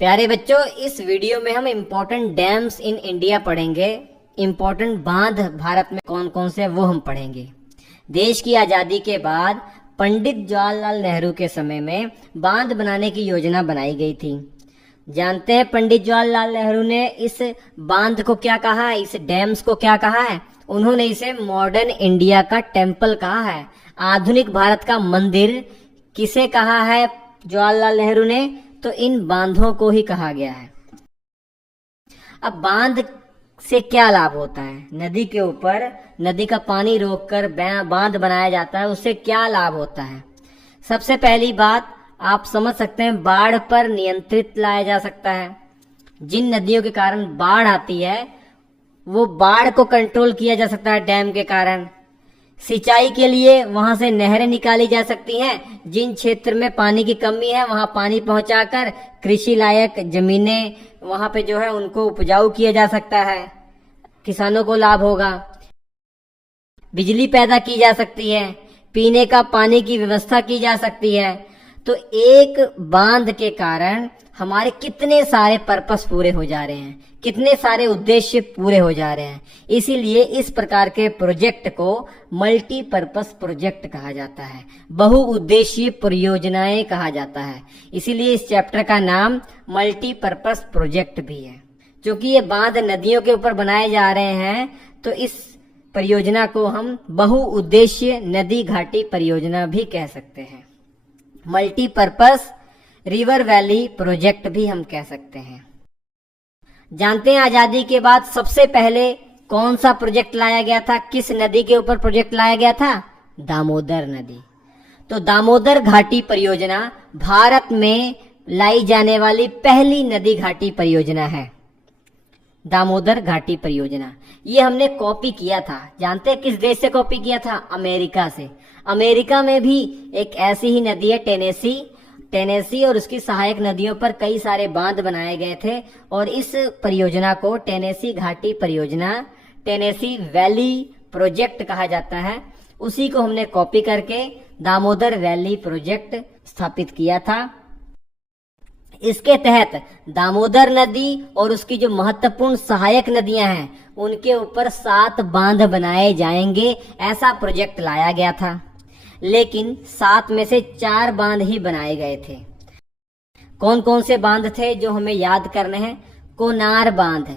प्यारे बच्चों, इस वीडियो में हम इम्पोर्टेंट डैम्स इन इंडिया पढ़ेंगे। इम्पोर्टेंट बांध भारत में कौन कौन से वो हम पढ़ेंगे। देश की आज़ादी के बाद पंडित जवाहरलाल नेहरू के समय में बांध बनाने की योजना बनाई गई थी। जानते हैं पंडित जवाहरलाल नेहरू ने इस बांध को क्या कहा है, इस डैम्स को क्या कहा है? उन्होंने इसे मॉडर्न इंडिया का टेम्पल कहा है। आधुनिक भारत का मंदिर किसे कहा है जवाहरलाल नेहरू ने? तो इन बांधों को ही कहा गया है। अब बांध से क्या लाभ होता है? नदी के ऊपर नदी का पानी रोककर बांध बनाया जाता है, उससे क्या लाभ होता है? सबसे पहली बात आप समझ सकते हैं, बाढ़ पर नियंत्रित लाया जा सकता है। जिन नदियों के कारण बाढ़ आती है वो बाढ़ को कंट्रोल किया जा सकता है डैम के कारण। सिंचाई के लिए वहां से नहरें निकाली जा सकती हैं। जिन क्षेत्र में पानी की कमी है वहां पानी पहुंचाकर कृषि लायक जमीनें वहां पे जो है उनको उपजाऊ किया जा सकता है, किसानों को लाभ होगा। बिजली पैदा की जा सकती है, पीने का पानी की व्यवस्था की जा सकती है। तो एक बांध के कारण हमारे कितने सारे पर्पस पूरे हो जा रहे हैं, कितने सारे उद्देश्य पूरे हो जा रहे हैं। इसीलिए इस प्रकार के प्रोजेक्ट को मल्टीपर्पस प्रोजेक्ट कहा जाता है, बहुउद्देशीय परियोजनाएं कहा जाता है। इसीलिए इस चैप्टर का नाम मल्टीपर्पस प्रोजेक्ट भी है। क्योंकि ये बांध नदियों के ऊपर बनाए जा रहे हैं तो इस परियोजना को हम बहुउद्देशीय नदी घाटी परियोजना भी कह सकते हैं। मल्टीपर्पस रिवर वैली प्रोजेक्ट भी हम कह सकते हैं। जानते हैं आजादी के बाद सबसे पहले कौन सा प्रोजेक्ट लाया गया था? किस नदी के ऊपर प्रोजेक्ट लाया गया था? दामोदर नदी। तो दामोदर घाटी परियोजना भारत में लाई जाने वाली पहली नदी घाटी परियोजना है। दामोदर घाटी परियोजना ये हमने कॉपी किया था। जानते हैं किस देश से कॉपी किया था? अमेरिका से। अमेरिका में भी एक ऐसी ही नदी है टेनेसी और उसकी सहायक नदियों पर कई सारे बांध बनाए गए थे और इस परियोजना को टेनेसी घाटी परियोजना, टेनेसी वैली प्रोजेक्ट कहा जाता है। उसी को हमने कॉपी करके दामोदर वैली प्रोजेक्ट स्थापित किया था। इसके तहत दामोदर नदी और उसकी जो महत्वपूर्ण सहायक नदियां हैं उनके ऊपर 7 बांध बनाए जाएंगे, ऐसा प्रोजेक्ट लाया गया था। लेकिन 7 में से 4 बांध ही बनाए गए थे। कौन कौन से बांध थे जो हमें याद करने हैं? कोनार बांध।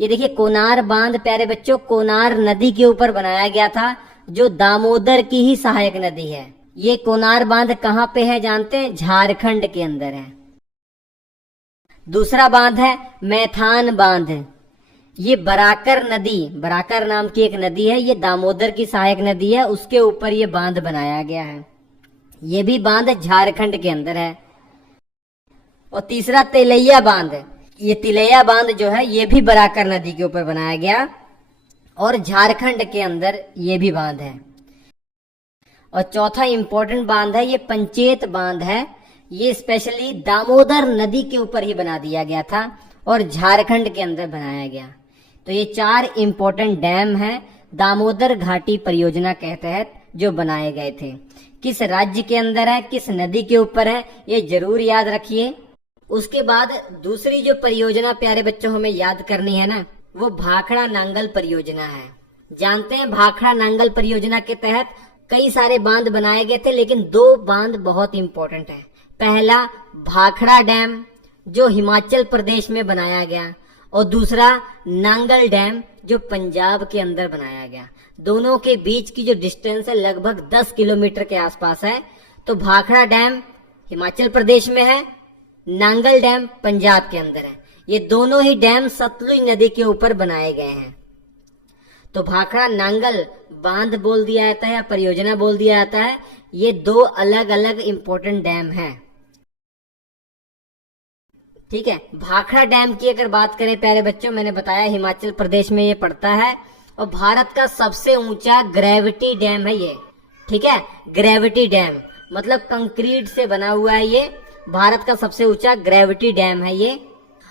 ये देखिए कोनार बांध प्यारे बच्चों, कोनार नदी के ऊपर बनाया गया था जो दामोदर की ही सहायक नदी है। ये कोनार बांध कहाँ पे है जानते हैं? झारखंड के अंदर है। दूसरा बांध है मैथान बांध। ये बराकर नदी, बराकर नाम की एक नदी है, ये दामोदर की सहायक नदी है, उसके ऊपर ये बांध बनाया गया है। ये भी बांध झारखंड के अंदर है। और तीसरा तिलैया बांध। ये तिलैया बांध जो है ये भी बराकर नदी के ऊपर बनाया गया और झारखंड के अंदर ये भी बांध है। और चौथा इंपॉर्टेंट बांध है ये पंचेत बांध है। ये स्पेशली दामोदर नदी के ऊपर ही बना दिया गया था और झारखंड के अंदर बनाया गया। तो ये 4 इंपॉर्टेंट डैम हैं दामोदर घाटी परियोजना के तहत जो बनाए गए थे। किस राज्य के अंदर है, किस नदी के ऊपर है, ये जरूर याद रखिए। उसके बाद दूसरी जो परियोजना प्यारे बच्चों हमें याद करनी है ना, वो भाखड़ा नांगल परियोजना है। जानते हैं भाखड़ा नांगल परियोजना के तहत कई सारे बांध बनाए गए थे, लेकिन 2 बांध बहुत इंपॉर्टेंट है। पहला भाखड़ा डैम जो हिमाचल प्रदेश में बनाया गया और दूसरा नांगल डैम जो पंजाब के अंदर बनाया गया। दोनों के बीच की जो डिस्टेंस है लगभग 10 किलोमीटर के आसपास है। तो भाखड़ा डैम हिमाचल प्रदेश में है, नांगल डैम पंजाब के अंदर है। ये दोनों ही डैम सतलुज नदी के ऊपर बनाए गए हैं। तो भाखड़ा नांगल बांध बोल दिया जाता है या परियोजना बोल दिया जाता है। ये 2 अलग अलग इंपॉर्टेंट डैम हैं। ठीक है, भाखड़ा डैम की अगर बात करें प्यारे बच्चों, मैंने बताया हिमाचल प्रदेश में ये पड़ता है और भारत का सबसे ऊंचा ग्रेविटी डैम है ये। ठीक है, ग्रेविटी डैम मतलब कंक्रीट से बना हुआ है ये। भारत का सबसे ऊंचा ग्रेविटी डैम है ये।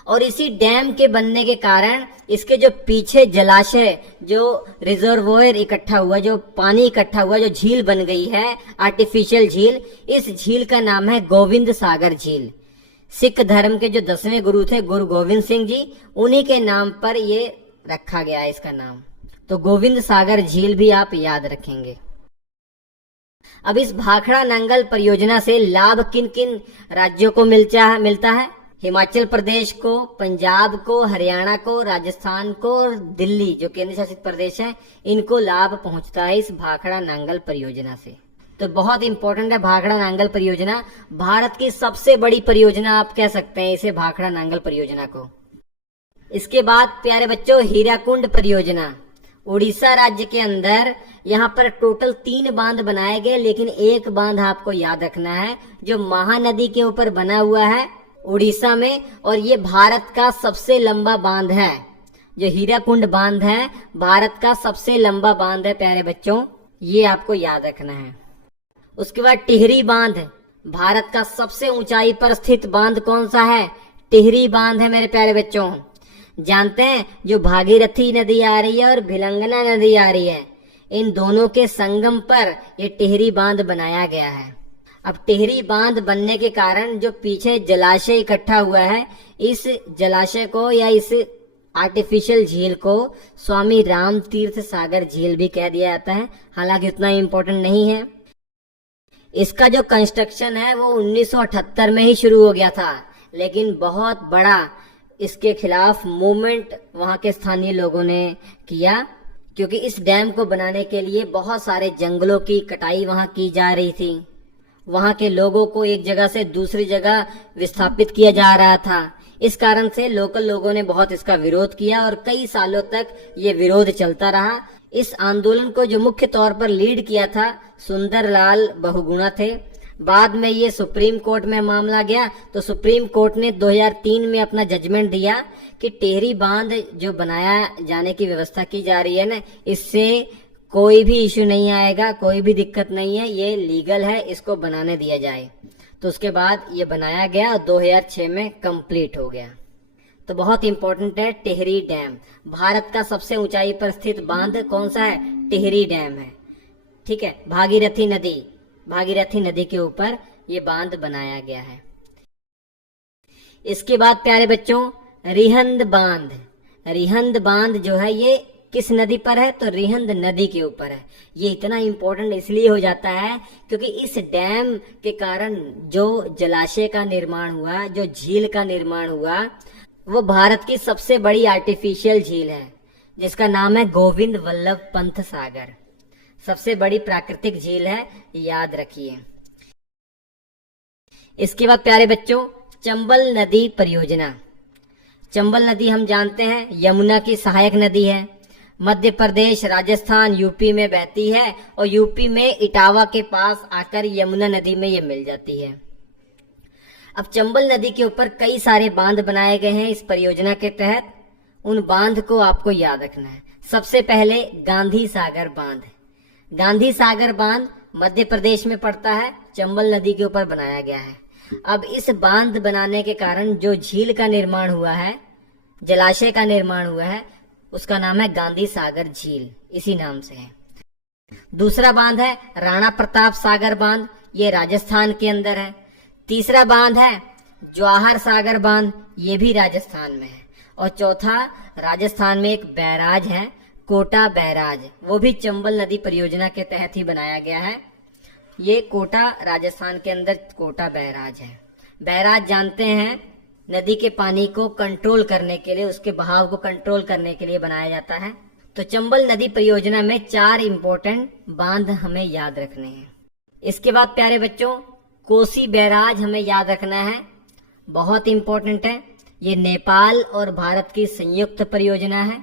और इसी डैम के बनने के कारण इसके जो पीछे जलाशय, जो रिजर्वोयर इकट्ठा हुआ, जो पानी इकट्ठा हुआ, जो झील बन गई है आर्टिफिशियल झील, इस झील का नाम है गोविंद सागर झील। सिख धर्म के जो 10वें गुरु थे गुरु गोविंद सिंह जी, उन्हीं के नाम पर ये रखा गया है इसका नाम। तो गोविंद सागर झील भी आप याद रखेंगे। अब इस भाखड़ा नांगल परियोजना से लाभ किन किन राज्यों को मिलता है? हिमाचल प्रदेश को, पंजाब को, हरियाणा को, राजस्थान को और दिल्ली जो केंद्र शासित प्रदेश है, इनको लाभ पहुंचता है इस भाखड़ा नांगल परियोजना से। तो बहुत इंपॉर्टेंट है भाखड़ा नांगल परियोजना। भारत की सबसे बड़ी परियोजना आप कह सकते हैं इसे, भाखड़ा नांगल परियोजना को। इसके बाद प्यारे बच्चों, हीराकुंड परियोजना। उड़ीसा राज्य के अंदर यहाँ पर टोटल 3 बांध बनाए गए, लेकिन एक बांध आपको याद रखना है जो महानदी के ऊपर बना हुआ है उड़ीसा में, और ये भारत का सबसे लंबा बांध है। जो हीराकुंड बांध है भारत का सबसे लंबा बांध है प्यारे बच्चों, ये आपको याद रखना है। उसके बाद टिहरी बांध, भारत का सबसे ऊंचाई पर स्थित बांध कौन सा है? टिहरी बांध है मेरे प्यारे बच्चों। जानते हैं जो भागीरथी नदी आ रही है और भिलंगना नदी आ रही है, इन दोनों के संगम पर ये टिहरी बांध बनाया गया है। अब टिहरी बांध बनने के कारण जो पीछे जलाशय इकट्ठा हुआ है, इस जलाशय को या इस आर्टिफिशियल झील को स्वामी राम तीर्थ सागर झील भी कह दिया जाता है, हालांकि उतना इम्पोर्टेंट नहीं है। इसका जो कंस्ट्रक्शन है वो 1978 में ही शुरू हो गया था, लेकिन बहुत बड़ा इसके खिलाफ मूवमेंट वहां के स्थानीय लोगों ने किया, क्योंकि इस डैम को बनाने के लिए बहुत सारे जंगलों की कटाई वहां की जा रही थी। वहां के लोगों को एक जगह से दूसरी जगह विस्थापित किया जा रहा था। इस कारण से लोकल लोगों ने बहुत इसका विरोध किया और कई सालों तक ये विरोध चलता रहा। इस आंदोलन को जो मुख्य तौर पर लीड किया था सुंदरलाल बहुगुणा थे। बाद में ये सुप्रीम कोर्ट में मामला गया, तो सुप्रीम कोर्ट ने 2003 में अपना जजमेंट दिया कि टिहरी बांध जो बनाया जाने की व्यवस्था की जा रही है ना, इससे कोई भी इश्यू नहीं आएगा, कोई भी दिक्कत नहीं है, ये लीगल है, इसको बनाने दिया जाए। तो उसके बाद ये बनाया गया और 2006 में कंप्लीट हो गया। तो बहुत इंपॉर्टेंट है टिहरी डैम। भारत का सबसे ऊंचाई पर स्थित बांध कौन सा है? टिहरी डैम है। ठीक है, भागीरथी नदी के ऊपर ये बांध बनाया गया है। इसके बाद प्यारे बच्चों, रिहंद बांध। रिहंद बांध जो है ये किस नदी पर है? तो रिहंद नदी के ऊपर है। ये इतना इम्पोर्टेंट इसलिए हो जाता है क्योंकि इस डैम के कारण जो जलाशय का निर्माण हुआ, जो झील का निर्माण हुआ, वो भारत की सबसे बड़ी आर्टिफिशियल झील है, जिसका नाम है गोविंद वल्लभ पंत सागर। सबसे बड़ी प्राकृतिक झील है, याद रखिए। इसके बाद प्यारे बच्चों, चंबल नदी परियोजना। चंबल नदी हम जानते हैं यमुना की सहायक नदी है। मध्य प्रदेश, राजस्थान, यूपी में बहती है और यूपी में इटावा के पास आकर यमुना नदी में ये मिल जाती है। अब चंबल नदी के ऊपर कई सारे बांध बनाए गए हैं इस परियोजना के तहत। उन बांध को आपको याद रखना है। सबसे पहले गांधी सागर बांध। गांधी सागर बांध मध्य प्रदेश में पड़ता है, चंबल नदी के ऊपर बनाया गया है। अब इस बांध बनाने के कारण जो झील का निर्माण हुआ है, जलाशय का निर्माण हुआ है, उसका नाम है गांधी सागर झील, इसी नाम से है। दूसरा बांध है राणा प्रताप सागर बांध, ये राजस्थान के अंदर है। तीसरा बांध है जवाहर सागर बांध, ये भी राजस्थान में है। और चौथा, राजस्थान में एक बैराज है, कोटा बैराज, वो भी चंबल नदी परियोजना के तहत ही बनाया गया है। ये कोटा, राजस्थान के अंदर कोटा बैराज है। बैराज जानते हैं नदी के पानी को कंट्रोल करने के लिए, उसके बहाव को कंट्रोल करने के लिए बनाया जाता है। तो चंबल नदी परियोजना में 4 इंपॉर्टेंट बांध हमें याद रखने हैं। इसके बाद प्यारे बच्चों, कोसी बैराज हमें याद रखना है, बहुत इंपॉर्टेंट है। ये नेपाल और भारत की संयुक्त परियोजना है।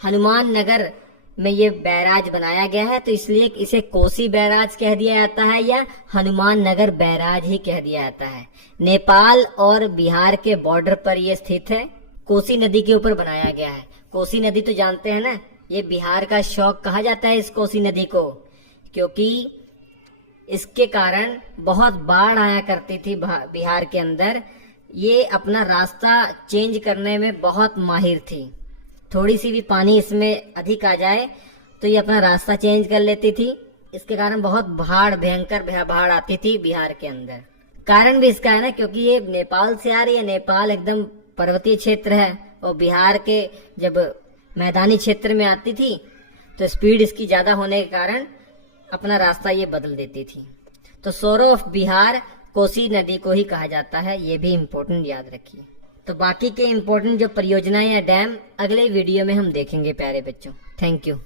हनुमान नगर में ये बैराज बनाया गया है, तो इसलिए इसे कोसी बैराज कह दिया जाता है या हनुमान नगर बैराज ही कह दिया जाता है। नेपाल और बिहार के बॉर्डर पर यह स्थित है। कोसी नदी के ऊपर बनाया गया है। कोसी नदी तो जानते हैं ना, ये बिहार का शौक कहा जाता है इस कोसी नदी को, क्योंकि इसके कारण बहुत बाढ़ आया करती थी बिहार के अंदर। ये अपना रास्ता चेंज करने में बहुत माहिर थी। थोड़ी सी भी पानी इसमें अधिक आ जाए तो ये अपना रास्ता चेंज कर लेती थी। इसके कारण बहुत भयंकर बाढ़ आती थी बिहार के अंदर। कारण भी इसका है ना, क्योंकि ये नेपाल से आ रही है, नेपाल एकदम पर्वतीय क्षेत्र है और बिहार के जब मैदानी क्षेत्र में आती थी तो स्पीड इसकी ज्यादा होने के कारण अपना रास्ता ये बदल देती थी। तो सोरो ऑफ बिहार कोसी नदी को ही कहा जाता है, ये भी इम्पोर्टेंट याद रखिए। तो बाकी के इम्पोर्टेंट जो परियोजनाएं या डैम अगले वीडियो में हम देखेंगे प्यारे बच्चों। Thank you.